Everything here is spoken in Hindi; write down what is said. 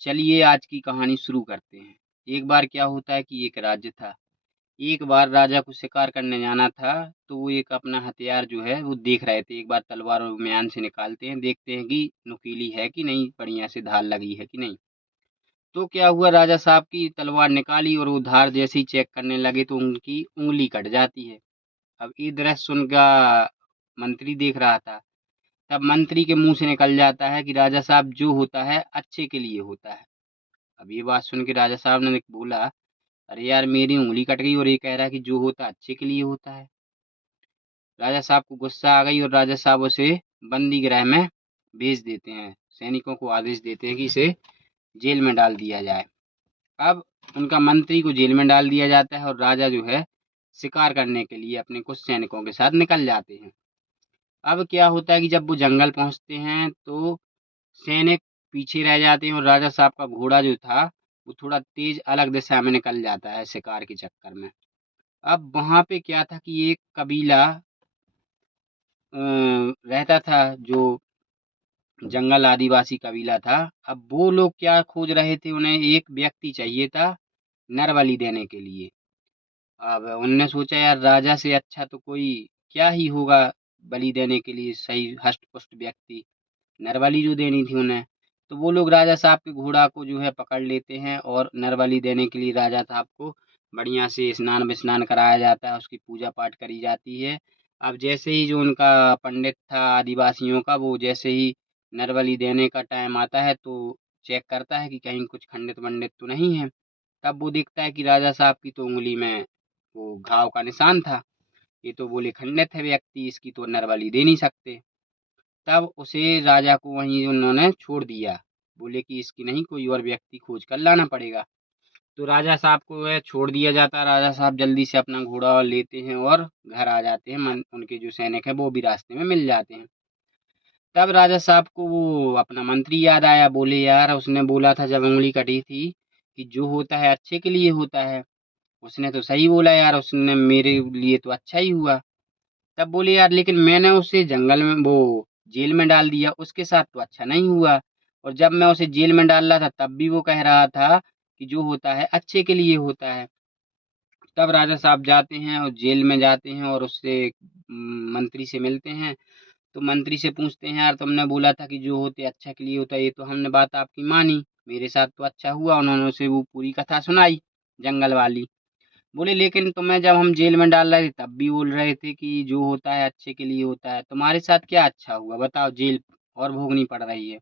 चलिए आज की कहानी शुरू करते हैं। एक बार क्या होता है कि एक राज्य था। एक बार राजा को शिकार करने जाना था, तो वो एक अपना हथियार जो है वो देख रहे थे। एक बार तलवार और म्यान से निकालते हैं, देखते हैं कि नुकीली है कि नहीं, बढ़िया से धार लगी है कि नहीं। तो क्या हुआ, राजा साहब की तलवार निकाली और वो धार जैसे ही चेक करने लगे तो उनकी उँगली कट जाती है। अब ये दृश्य उनका मंत्री देख रहा था। तब मंत्री के मुंह से निकल जाता है कि राजा साहब, जो होता है अच्छे के लिए होता है। अब ये बात सुन के राजा साहब ने बोला, अरे यार, मेरी उंगली कट गई और ये कह रहा है कि जो होता है अच्छे के लिए होता है। राजा साहब को गुस्सा आ गई और राजा साहब उसे बंदी गृह में भेज देते हैं। सैनिकों को आदेश देते हैं कि इसे जेल में डाल दिया जाए। अब उनका मंत्री को जेल में डाल दिया जाता है और राजा जो है शिकार करने के लिए अपने कुछ सैनिकों के साथ निकल जाते हैं। अब क्या होता है कि जब वो जंगल पहुंचते हैं तो सैनिक पीछे रह जाते हैं और राजा साहब का घोड़ा जो था वो थोड़ा तेज अलग दिशा में निकल जाता है शिकार के चक्कर में। अब वहां पे क्या था कि एक कबीला रहता था, जो जंगल आदिवासी कबीला था। अब वो लोग क्या खोज रहे थे, उन्हें एक व्यक्ति चाहिए था नर बलि देने के लिए। अब उनने सोचा, यार राजा से अच्छा तो कोई क्या ही होगा बलि देने के लिए सही हष्ट पुष्ट व्यक्ति, नरबली जो देनी थी उन्हें। तो वो लोग राजा साहब के घोड़ा को जो है पकड़ लेते हैं और नरबली देने के लिए राजा साहब को बढ़िया से स्नान विस्नान कराया जाता है, उसकी पूजा पाठ करी जाती है। अब जैसे ही जो उनका पंडित था आदिवासियों का, वो जैसे ही नरबली देने का टाइम आता है तो चेक करता है कि कहीं कुछ खंडित वंडित तो नहीं है। तब वो देखता है कि राजा साहब की तो उंगली में वो घाव का निशान था। ये तो बोले खंडित है व्यक्ति, इसकी तो नरबली दे नहीं सकते। तब उसे राजा को वहीं उन्होंने छोड़ दिया। बोले कि इसकी नहीं, कोई और व्यक्ति खोज कर लाना पड़ेगा। तो राजा साहब को वह छोड़ दिया जाता है। राजा साहब जल्दी से अपना घोड़ा लेते हैं और घर आ जाते हैं। उनके जो सैनिक हैं वो भी रास्ते में मिल जाते हैं। तब राजा साहब को वो अपना मंत्री याद आया। बोले, यार उसने बोला था जब उंगली कटी थी कि जो होता है अच्छे के लिए होता है। उसने तो सही बोला यार, उसने मेरे लिए तो अच्छा ही हुआ। तब बोले, यार लेकिन मैंने उसे जंगल में वो जेल में डाल दिया, उसके साथ तो अच्छा नहीं हुआ। और जब मैं उसे जेल में डाल रहा था तब भी वो कह रहा था कि जो होता है अच्छे के लिए होता है। तब राजा साहब जाते हैं और जेल में जाते हैं और उससे मंत्री से मिलते हैं। तो मंत्री से पूछते हैं, यार तुमने बोला था कि जो होते अच्छा के लिए होता है, ये तो हमने बात आपकी मानी, मेरे साथ तो अच्छा हुआ। उन्होंने उसे वो पूरी कथा सुनाई, जंगल वाली। बोले, लेकिन तुम्हें जब हम जेल में डाल रहे थे तब भी बोल रहे थे कि जो होता है अच्छे के लिए होता है, तुम्हारे साथ क्या अच्छा हुआ बताओ, जेल और भोगनी पड़ रही है।